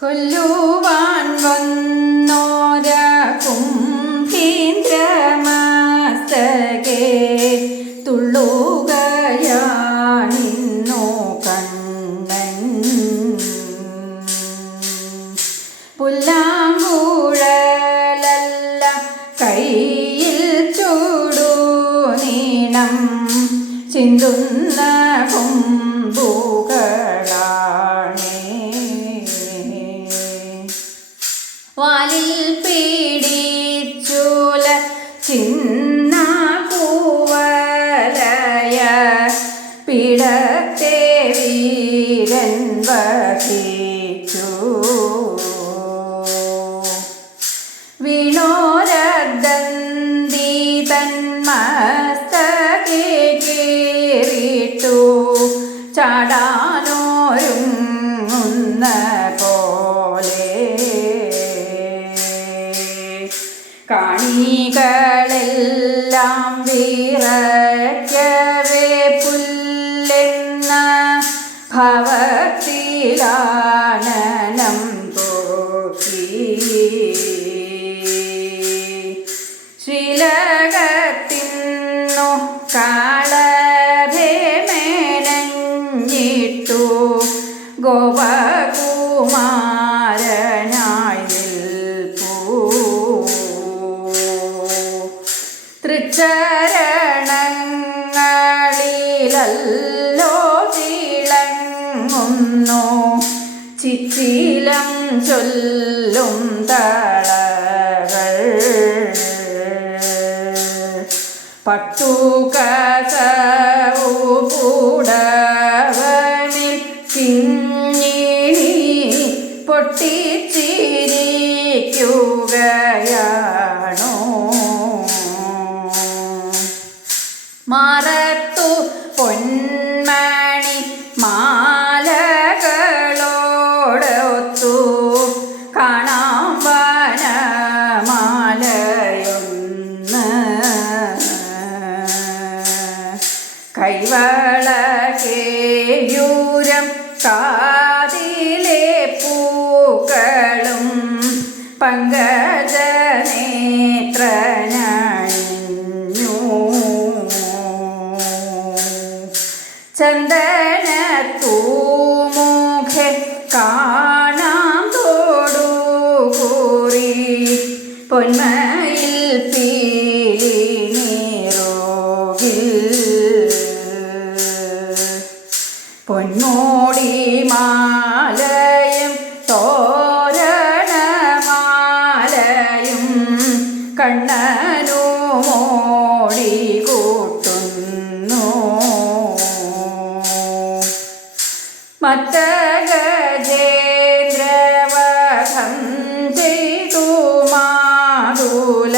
കൊല്ലുവാൻ വന്നോര കുംഭീന്ദ്രമസ്തകേ. തുള്ളുകയാണിന്നോ കണ്ണൻ. പുല്ലാങ്കുഴലല്ല കയ്യിൽ ചൂടു നീണം. ചിന്തുന്ന കൊമ്പുകളാണേ വീരൻ വഹിച്ചു. വിണോരദന്തി തന്മസ്തകേ ഗോപകുമാരനായി തൃച്ചരണങ്ങളിലല്ലോ തിളങ്ങുന്നു. ചിച്ചിലം ചൊല്ലും തളകൾ. പട്ടുകസൂടവനിൽ പൊട്ടിച്ചിരിക്കുകയാണോ? മറത്തു പൊന്മണി മാലകളോടൊത്തു കാണാം വനമാലയൊന്ന്. കൈവളകേയൂരം കാതിലെ ചന്ദനത്തൂമുഖെ കാണാം തോടൂറി പൊന്മയിൽ പീലി നീരോകിൽ പൊന്മോടി മാലയും തോരണമാലയും കണ്ണനു മറ്റ ഗജേന്ദ്രവധം ചെയ്തു മാതുല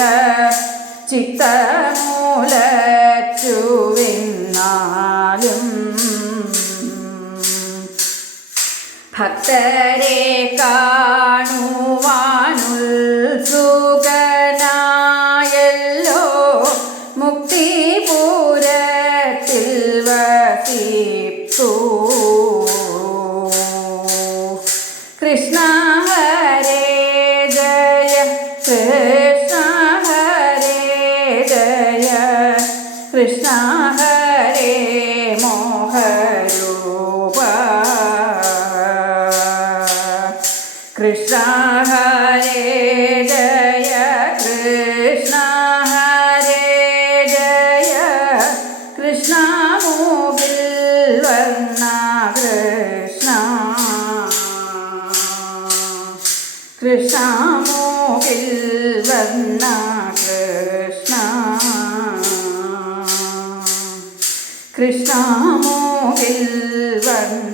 ചിത്തമൂലച്ചുവിന്നാലും. ഭക്തരെ കാണുവാനുത്സുകനായല്ലോ കൃഷ്ണ ഹരേ ജയ കൃഷ്ണ ഹരേ ജയ. കൃഷ്ണ ഹരേ മോഹരൂപ. കൃഷ്ണ ഹരേ ജയ കൃഷ്ണ ഹരേ ജയ. കൃഷ്ണ മൂകിൽ വർണ കൃഷ്ണ വന്ന കൃഷ്ണ. കൃഷ്ണ മൂകിൽ വർണ